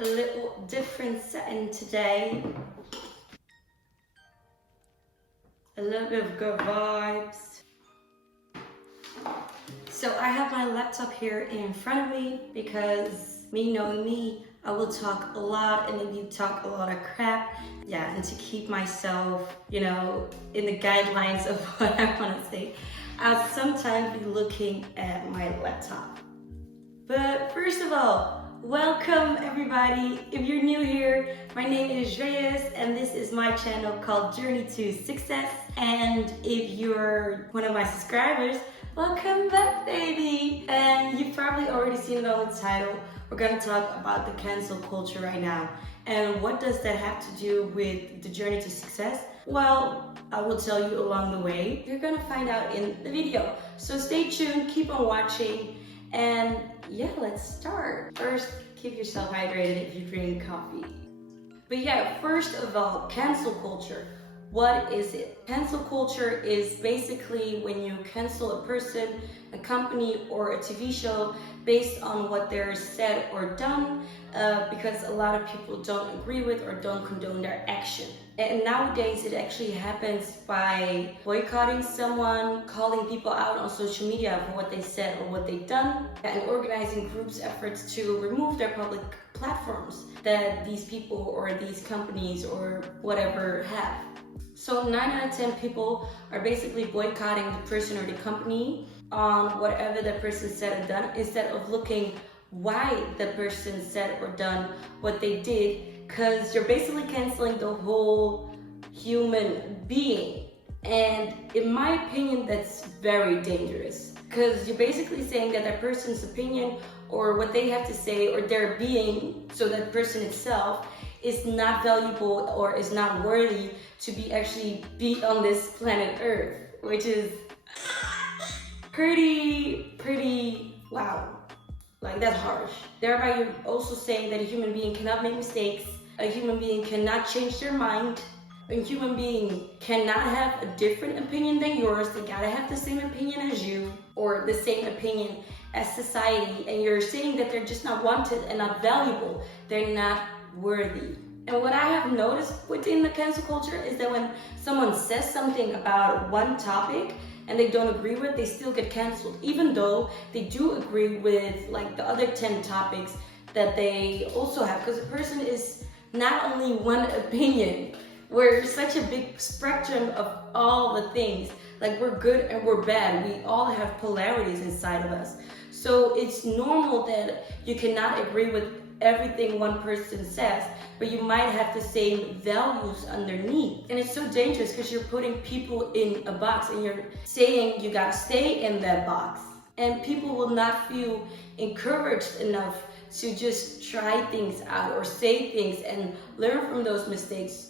a little different setting today. A little bit of good vibes. So I have my laptop here in front of me because me knowing me, I will talk a lot and maybe talk a lot of crap. Yeah, and to keep myself, in the guidelines of what I want to say, I'll sometimes be looking at my laptop. But first of all, welcome everybody. If you're new here, my name is Reyes and this is my channel called Journey to Success. And if you're one of my subscribers, welcome back, baby. And you've probably already seen it on the title. We're gonna talk about the cancel culture right now. And what does that have to do with the journey to success? Well, I will tell you along the way. You're gonna find out in the video. So stay tuned, keep on watching, and yeah, let's start. First, keep yourself hydrated if you drink coffee. But yeah, first of all, cancel culture. What is it? Cancel culture is basically when you cancel a person, a company, or a TV show based on what they're said or done because a lot of people don't agree with or don't condone their action. And nowadays it actually happens by boycotting someone, calling people out on social media for what they said or what they've done, and organizing groups' efforts to remove their public platforms that these people or these companies or whatever have. So 9 out of 10 people are basically boycotting the person or the company on whatever the person said or done, instead of looking why the person said or done what they did, because you're basically canceling the whole human being. And in my opinion, that's very dangerous, because you're basically saying that that person's opinion or what they have to say or their being, so that person itself, is not valuable or is not worthy to be on this planet Earth, which is pretty wow. Like, that's harsh. Thereby you're also saying that a human being cannot make mistakes, a human being cannot change their mind, a human being cannot have a different opinion than yours, they gotta have the same opinion as you or the same opinion as society, and you're saying that they're just not wanted and not valuable, they're not worthy. And what I have noticed within the cancel culture is that when someone says something about one topic and they don't agree with, they still get canceled, even though they do agree with like the other 10 topics that they also have. Because a person is not only one opinion, we're such a big spectrum of all the things. Like, we're good and we're bad. We all have polarities inside of us. So it's normal that you cannot agree with everything one person says, but you might have the same values underneath. And it's so dangerous because you're putting people in a box and you're saying you gotta stay in that box. And people will not feel encouraged enough to just try things out or say things and learn from those mistakes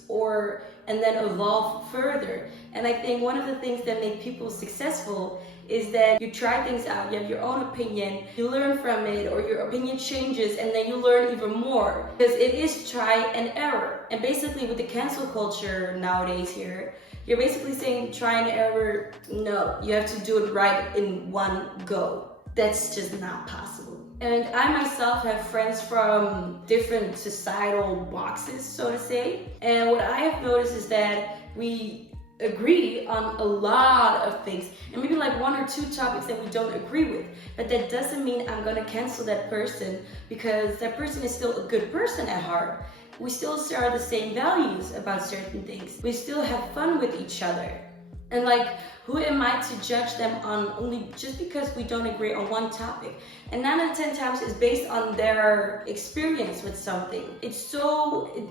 and then evolve further. And I think one of the things that make people successful is that you try things out, you have your own opinion, you learn from it, or your opinion changes, and then you learn even more. Because it is try and error. And basically with the cancel culture nowadays here, you're basically saying try and error, no, you have to do it right in one go. That's just not possible. And I myself have friends from different societal boxes, so to say. And what I have noticed is that we agree on a lot of things, and maybe like 1 or 2 topics that we don't agree with. But that doesn't mean I'm gonna cancel that person, because that person is still a good person at heart. We still share the same values about certain things. We still have fun with each other. And like, who am I to judge them on only just because we don't agree on one topic? And 9 out of 10 times is based on their experience with something. It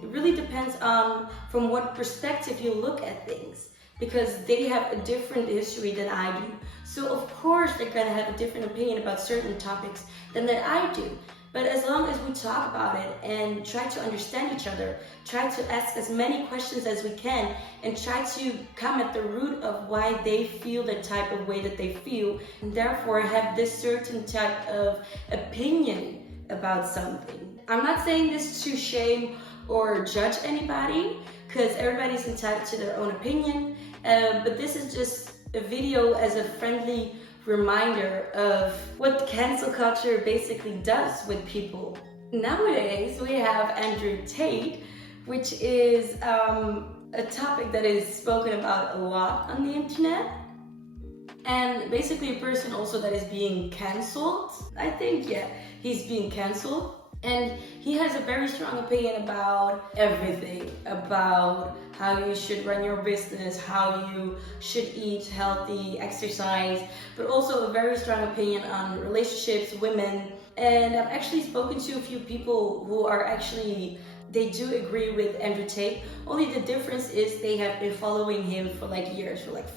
really depends on from what perspective you look at things, because they have a different history than I do. So of course they're gonna have a different opinion about certain topics than that I do. But as long as we talk about it and try to understand each other, try to ask as many questions as we can, and try to come at the root of why they feel the type of way that they feel, and therefore have this certain type of opinion about something. I'm not saying this to shame or judge anybody, because everybody's entitled to their own opinion, but this is just a video as a friendly reminder of what cancel culture basically does with people. Nowadays, we have Andrew Tate, which is a topic that is spoken about a lot on the internet. And basically a person also that is being cancelled. I think, yeah, he's being cancelled. And he has a very strong opinion about everything, about how you should run your business, how you should eat healthy, exercise, but also a very strong opinion on relationships, women. And I've actually spoken to a few people who are they do agree with Andrew Tate. Only the difference is they have been following him for like years, for like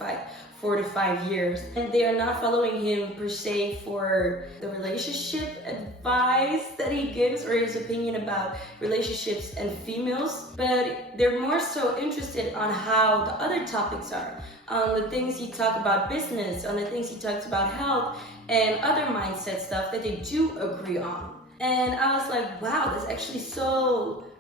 4 to 5 years. And they are not following him per se for the relationship advice that he gives or his opinion about relationships and females, but they're more so interested on how the other topics are, on the things he talks about business, on the things he talks about health and other mindset stuff that they do agree on. And I was like, wow,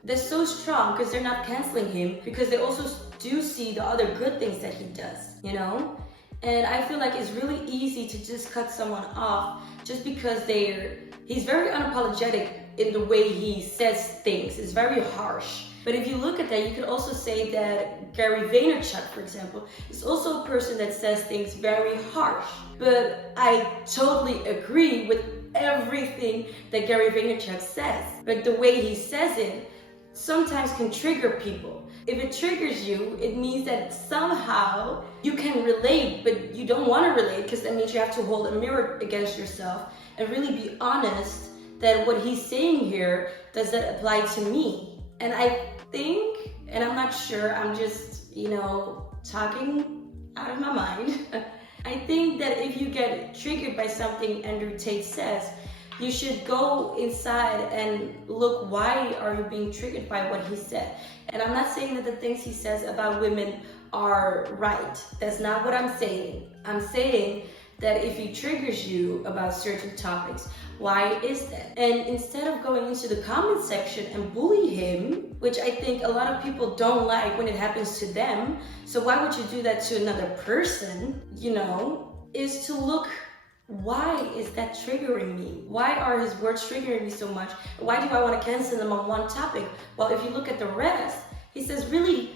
they're so strong because they're not canceling him, because they also do see the other good things that he does, you know? And I feel like it's really easy to just cut someone off just because he's very unapologetic in the way he says things. It's very harsh. But if you look at that, you could also say that Gary Vaynerchuk, for example, is also a person that says things very harsh. But I totally agree with everything that Gary Vaynerchuk says. But the way he says it sometimes can trigger people. If it triggers you, it means that somehow you can relate, but you don't want to relate, because that means you have to hold a mirror against yourself and really be honest that what he's saying here, does that apply to me? And I think, and I'm not sure, I'm just, talking out of my mind. I think that if you get triggered by something Andrew Tate says, you should go inside and look, why are you being triggered by what he said? And I'm not saying that the things he says about women are right. That's not what I'm saying. I'm saying that if he triggers you about certain topics, why is that? And instead of going into the comment section and bully him, which I think a lot of people don't like when it happens to them, so why would you do that to another person, is to look, why is that triggering me? Why are his words triggering me so much? Why do I want to cancel him on one topic? Well, if you look at the rest, he says really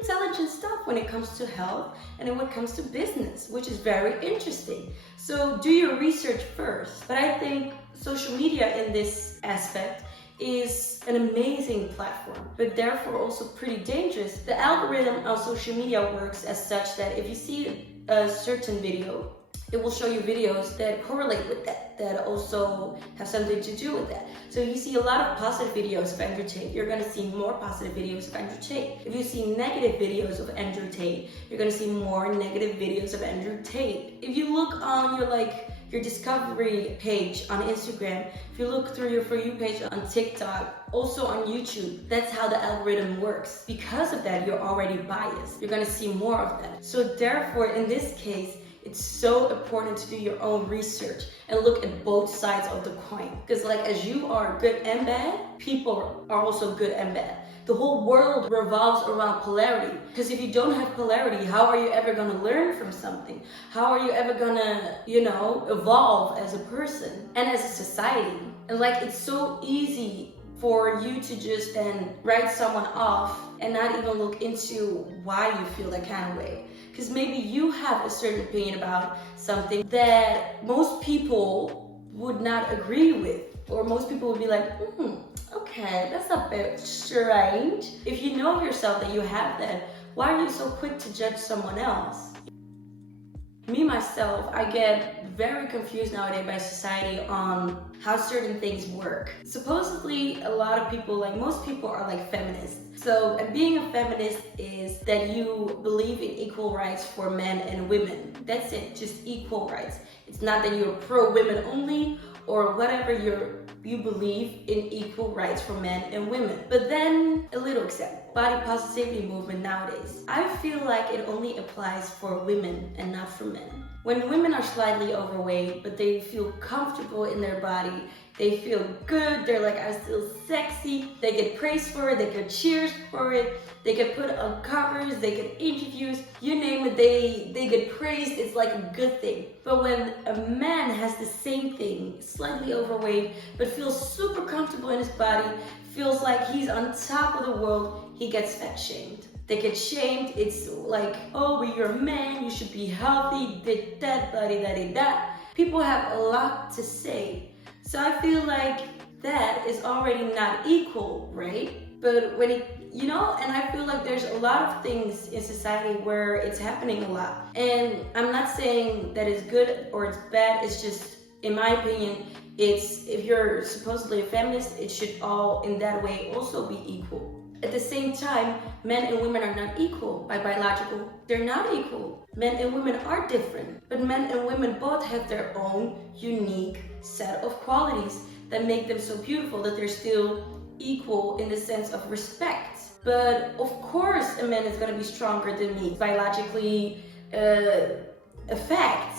intelligent stuff when it comes to health and when it comes to business, which is very interesting. So do your research first. But I think social media in this aspect is an amazing platform, but therefore also pretty dangerous. The algorithm on social media works as such that if you see a certain video, it will show you videos that correlate with that also have something to do with that. So if you see a lot of positive videos of Andrew Tate, you're going to see more positive videos of Andrew Tate. If you see negative videos of Andrew Tate, you're going to see more negative videos of Andrew Tate. If you look on your discovery page on Instagram, if you look through your For You page on TikTok, also on YouTube, that's how the algorithm works. Because of that, you're already biased. You're going to see more of that. So therefore, in this case, it's so important to do your own research and look at both sides of the coin. Because as you are good and bad, people are also good and bad. The whole world revolves around polarity. Because if you don't have polarity, how are you ever going to learn from something? How are you ever going to, evolve as a person and as a society? And it's so easy for you to just then write someone off and not even look into why you feel that kind of way. Because maybe you have a certain opinion about something that most people would not agree with, or most people would be like, okay, that's a bit strange. If you know yourself that you have that, why are you so quick to judge someone else? Me, myself, I get very confused nowadays by society on how certain things work. Supposedly, a lot of people, most people are feminists. So being a feminist is that you believe in equal rights for men and women. That's it, just equal rights. It's not that you're pro-women only or whatever you believe in equal rights for men and women. But then, a little example. Body positivity movement nowadays. I feel like it only applies for women and not for men. When women are slightly overweight, but they feel comfortable in their body, they feel good, they're like, I'm still sexy, they get praised for it, they get cheers for it, they get put on covers, they get interviews, you name it, they get praised, it's like a good thing. But when a man has the same thing, slightly overweight, but feels super comfortable in his body, feels like he's on top of the world, he gets fat shamed. They get shamed, it's like, oh, but you're a man, you should be healthy, did that, da-di-da-di-da. People have a lot to say. So I feel like that is already not equal, right? But when it, and I feel like there's a lot of things in society where it's happening a lot. And I'm not saying that it's good or it's bad, it's just, in my opinion, if you're supposedly a feminist, it should all, in that way, also be equal. At the same time, men and women are not equal by biological. They're not equal. Men and women are different, but men and women both have their own unique set of qualities that make them so beautiful that they're still equal in the sense of respect. But of course, a man is going to be stronger than me. Biologically, a fact.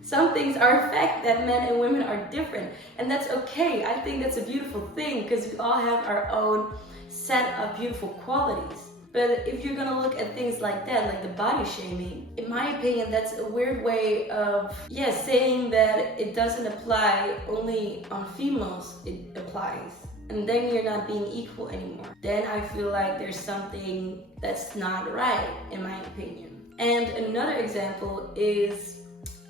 Some things are a fact that men and women are different, and that's okay. I think that's a beautiful thing because we all have our own set of beautiful qualities. But if you're gonna look at things like that, like the body shaming, in my opinion, that's a weird way of, saying that it doesn't apply only on females, it applies. And then you're not being equal anymore. Then I feel like there's something that's not right, in my opinion. And another example is,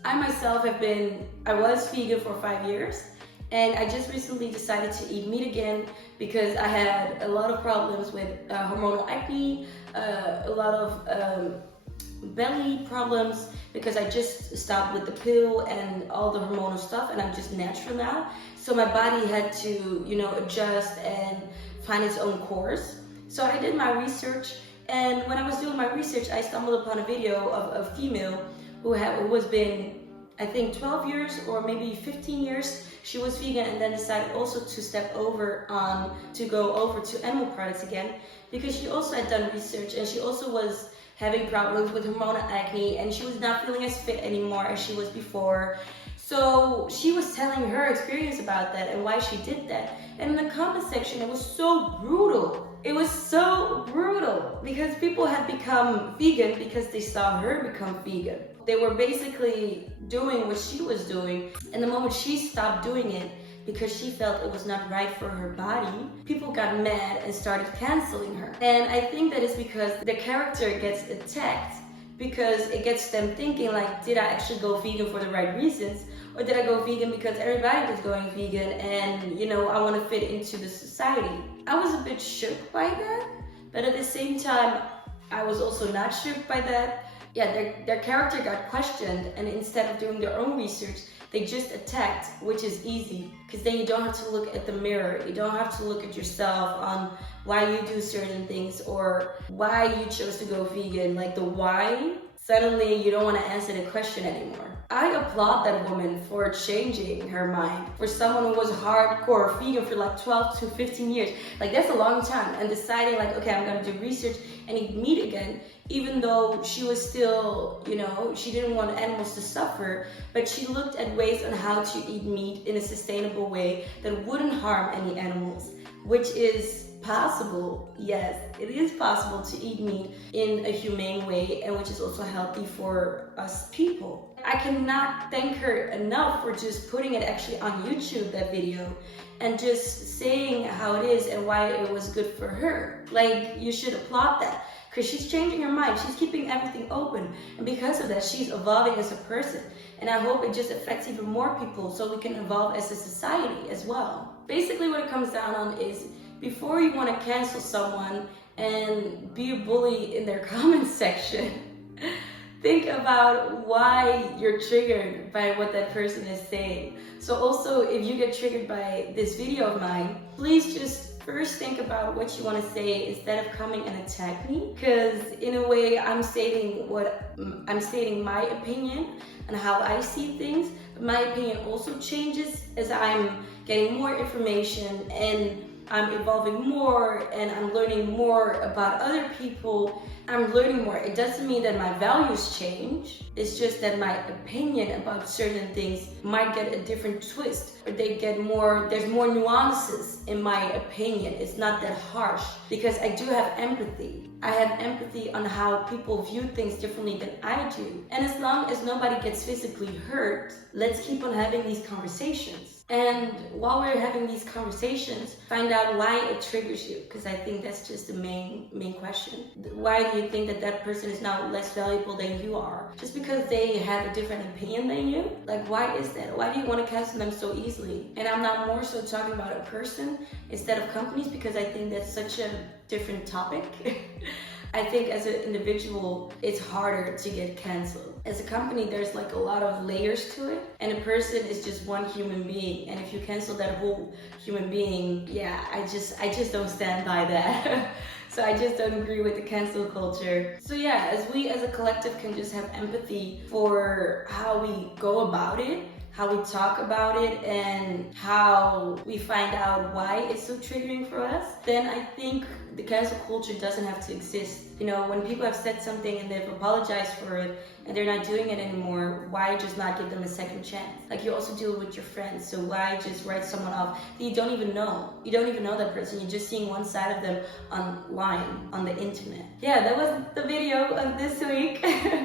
I myself I was vegan for 5 years. And I just recently decided to eat meat again because I had a lot of problems with hormonal acne, a lot of belly problems because I just stopped with the pill and all the hormonal stuff, and I'm just natural now. So my body had to, adjust and find its own course. So I did my research, and when I was doing my research, I stumbled upon a video of a female who was been, I think, 12 years or maybe 15 years. She was vegan and then decided also to to go over to animal products again, because she also had done research and she also was having problems with hormonal acne and she was not feeling as fit anymore as she was before. So she was telling her experience about that and why she did that. And in the comment section, it was so brutal. It was so brutal because people had become vegan because they saw her become vegan. They were basically doing what she was doing, and the moment she stopped doing it because she felt it was not right for her body, people got mad and started canceling her. And I think that is because the character gets attacked, because it gets them thinking like, did I actually go vegan for the right reasons? Or did I go vegan because everybody was going vegan and, I want to fit into the society? I was a bit shook by that, but at the same time, I was also not shook by that. Yeah, their character got questioned, and instead of doing their own research, they just attacked, which is easy, because then you don't have to look at the mirror. You don't have to look at yourself on why you do certain things or why you chose to go vegan. Like the why, suddenly you don't want to answer the question anymore. I applaud that woman for changing her mind. For someone who was hardcore vegan for like 12 to 15 years, like that's a long time, and deciding like, okay, I'm gonna do research and eat meat again, even though she was still, she didn't want animals to suffer, but she looked at ways on how to eat meat in a sustainable way that wouldn't harm any animals, which is possible. Yes, it is possible to eat meat in a humane way, and which is also healthy for us people. I cannot thank her enough for just putting it actually on YouTube, that video, and just saying how it is and why it was good for her. Like, you should applaud that, because she's changing her mind. She's keeping everything open, and because of that, she's evolving as a person. And I hope it just affects even more people so we can evolve as a society as well. Basically, what it comes down on is, before you want to cancel someone and be a bully in their comment section, think about why you're triggered by what that person is saying. So also, if you get triggered by this video of mine, please just first think about what you want to say instead of coming and attack me. Because in a way, I'm stating my opinion and how I see things. But my opinion also changes as I'm getting more information and I'm evolving more and I'm learning more about other people, I'm learning more. It doesn't mean that my values change. It's just that my opinion about certain things might get a different twist, or there's more nuances in my opinion. It's not that harsh because I do have empathy. I have empathy on how people view things differently than I do. And as long as nobody gets physically hurt, let's keep on having these conversations. And while we're having these conversations, find out why it triggers you, because I think that's just the main question. Why do you think that that person is now less valuable than you are? Just because they have a different opinion than you? Like, why is that? Why do you want to cancel them so easily? And I'm not more so talking about a person instead of companies, because I think that's such a different topic. I think as an individual, it's harder to get canceled. As a company, there's like a lot of layers to it, and a person is just one human being. And if you cancel that whole human being, yeah, I just don't stand by that. So I just don't agree with the cancel culture. So yeah, as we as a collective can just have empathy for how we go about it, how we talk about it, and how we find out why it's so triggering for us, then I think the cancel culture doesn't have to exist. You know, when people have said something and they've apologized for it and they're not doing it anymore, why just not give them a second chance? Like, you also do it with your friends, so why just write someone off that you don't even know? You don't even know that person, you're just seeing one side of them online, on the internet. Yeah, that was the video of this week.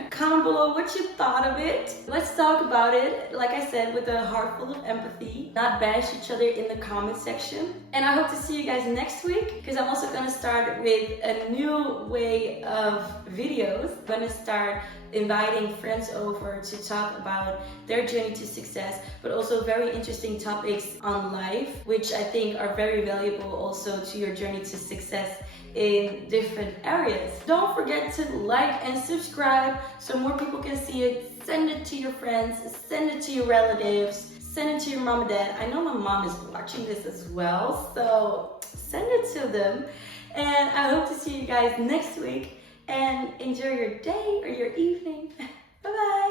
Comment below what you thought of it. Let's talk about it, like I said, with a heart full of empathy. Not bash each other in the comment section. And I hope to see you guys next week, because I'm also gonna start with a new way of videos. I'm gonna start inviting friends over to talk about their journey to success, but also very interesting topics on life, which I think are very valuable also to your journey to success in different areas. Don't forget to like and subscribe so more people can see it. Send it to your friends, send it to your relatives, send it to your mom and dad. I know my mom is watching this as well, so send it to them. And I hope to see you guys next week, and enjoy your day or your evening. Bye bye.